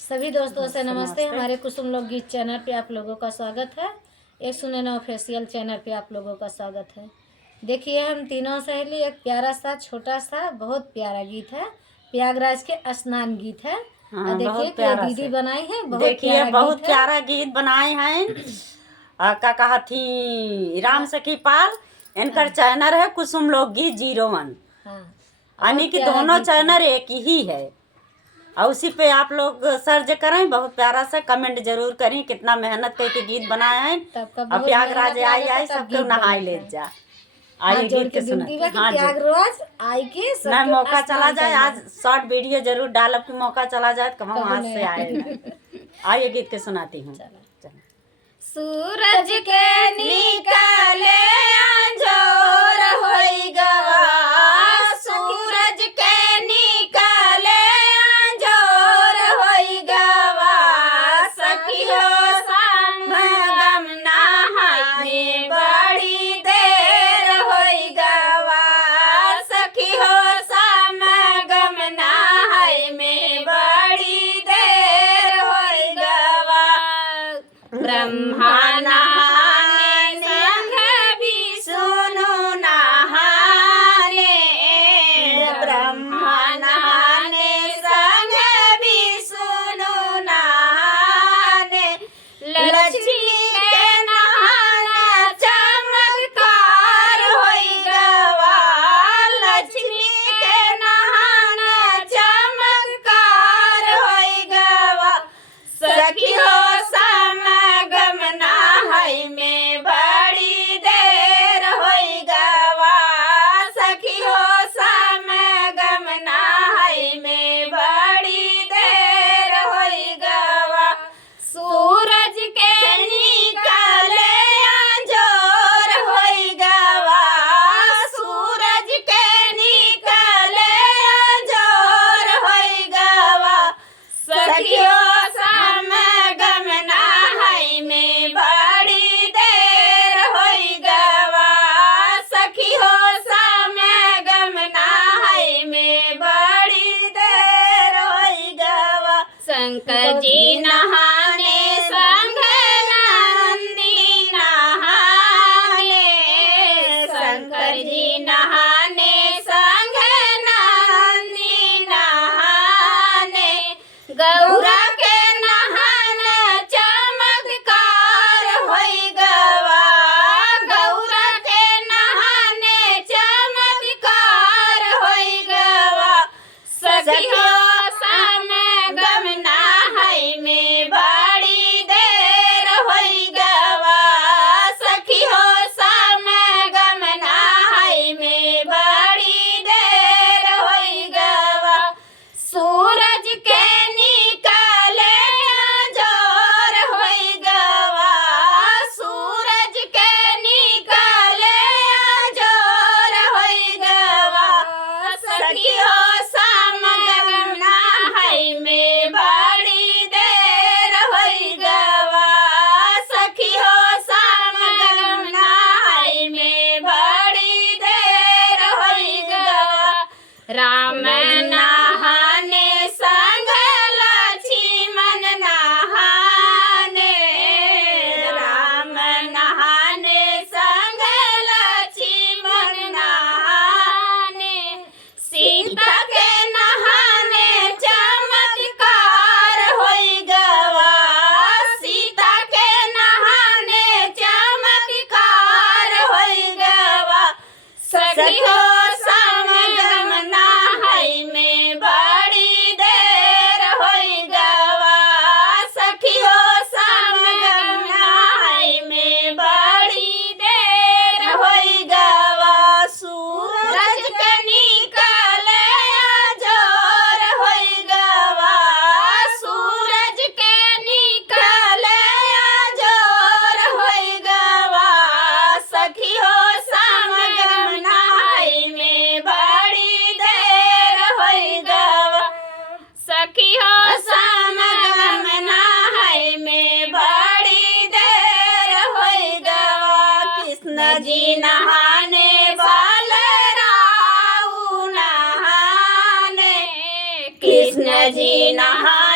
सभी दोस्तों से नमस्ते। हमारे कुसुम लोकगीत चैनल पे आप लोगों का स्वागत है। एक सुनैना ऑफिशियल चैनल पे आप लोगों का स्वागत है। देखिए हम तीनों सहेली एक प्यारा सा छोटा सा बहुत प्यारा गीत है, प्रयागराज के स्नान गीत है। हाँ, देखिए कि दीदी बनाई है, देखिए बहुत प्यारा गीत बनाए हैं। का कहा थी राम सखी पाल, इनकर चैनल है कुसुम लोकगीत 01। यानी कि दोनों चैनल एक ही है और उसी पे आप लोग सर्च करें। बहुत प्यारा सा कमेंट जरूर करें, कितना मेहनत करके गीत बनाए हैं। अब प्रयागराज आई सबको नहाई ले जा। आइए गीत के सुना। हाँ प्रयागराज आई के ना मौका चला जाए, आज शॉर्ट वीडियो जरूर डालब कि मौका चला जाए तो कहूँ हाथ से आएगा। आइए गीत के सुनाती हूँ। सूरज के निकले अंजोर होई गवा, सूरज के निकले अंजोर होई गवा, सखियो संगम नहाए बड़ी देर होई गवा, सखियो संगम नहाए में बड़ी देर होई गवा। ब्रह्मा नहाने संग विष्णु नहाने, ब्रह्मा नहाने संग विष्णु नहाने, लक्ष्मी के नहाना चमत्कार होई गवा, लक्ष्मी के नहाना चमत्कार होई गवा, सखियो समागम नहाई में बड़ी देर होई गवा, सखियो समागम नहाई में बड़ी देर होई गवा। सूरज के निकले अंजोर होई गवा, सूरज के निकले अंजोर होई गवा, सखियो समागम नहाई में बड़ी देर होई गवा, सखियो समागम नहाई में बड़ी देर होई गवा। शंकर जी नहाने संग नंदी नहाने, शंकर जी नहाने संग नंदी नहाने, गौरा के नहाना चमत्कार होई गवा, गौरा के नहाने चमत्कार होई गवा, सखियो समागम नहाई में बड़ी देर होई गवा, सखियो समागम नहाई में बड़ी देर होई गवा। सूरज के निकले अंजोर होई गवा, सूरज के निकले अंजोर होई गवा, सखियो समागम नहाई में बड़ी देर होई गवा, सखियो समागम नहाई में बड़ी देर होई गवा। राम नहाने संग लक्ष्मण नहाने, राम नहाने संग लक्ष्मण नहाने, सीता के नहाने चमत्कार होई गवा, सीता के नहाने चमत्कार होई गवा, सखियो समागम नहाई में बड़ी देर होई गवा, सखियो समागम नहाई में बड़ी देर होई गवा। सूरज के निकले अंजोर होई गवा, सूरज के निकले अंजोर होई गवा, सखियो समागम नहाई में बड़ी देर होई गवा, सखियो समागम नहाई में बड़ी देर होई गवा। कृष्ण जी नहाने बलराऊ नहाने, कृष्ण जी नहा